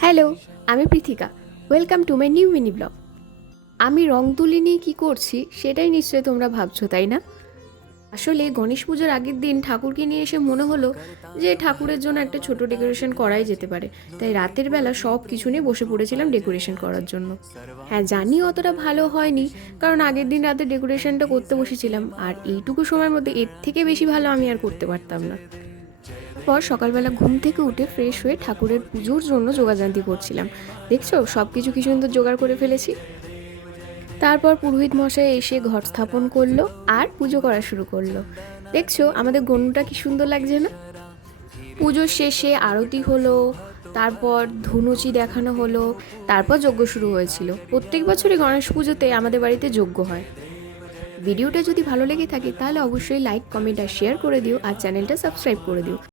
Hello, আমি Prithika. Welcome to my new mini blog. আমি রং তুলি নিয়ে কী করছি সেটাই নিশ্চয়ই তোমরা ভাবছো, তাই না? আসলে গণেশ পুজোর আগের দিন ঠাকুরকে নিয়ে এসে মনে হলো যে ঠাকুরের জন্য একটা ছোট ডেকোরেশন করাই যেতে পারে। তাই রাতের বেলা সব কিছু নিয়ে বসে পড়েছিলাম ডেকোরেশন করার জন্য। হ্যাঁ, জানি অতটা ভালো হয়নি, কারণ আগের দিন রাতে ডেকোরেশনটা করতে বসেছিলাম, আর এইটুকু সময়ের মধ্যে এর থেকে বেশি ভালো আমি আর করতে পারতাম না। পর সকালবেলা ঘুম থেকে উঠে ফ্রেশ হয়ে ঠাকুরের পুজোর জন্য যোগাযান্তি করছিলাম। দেখছো সব কিছু কি সুন্দর জোগাড় করে ফেলেছি। তারপর পুরোহিত মশাই এসে ঘট স্থাপন করলো আর পুজো করা শুরু করলো। দেখছো আমাদের গনুটা কি সুন্দর লাগছে না? পুজোর শেষে আরতি হলো, তারপর ধুনুচি দেখানো হলো, তারপর যজ্ঞ শুরু হয়েছিল। প্রত্যেক বছরই গণেশ পুজোতে আমাদের বাড়িতে যজ্ঞ হয়। ভিডিওটা যদি ভালো লেগে থাকে তাহলে অবশ্যই লাইক, কমেন্ট আর শেয়ার করে দিও, আর চ্যানেলটা সাবস্ক্রাইব করে দিও।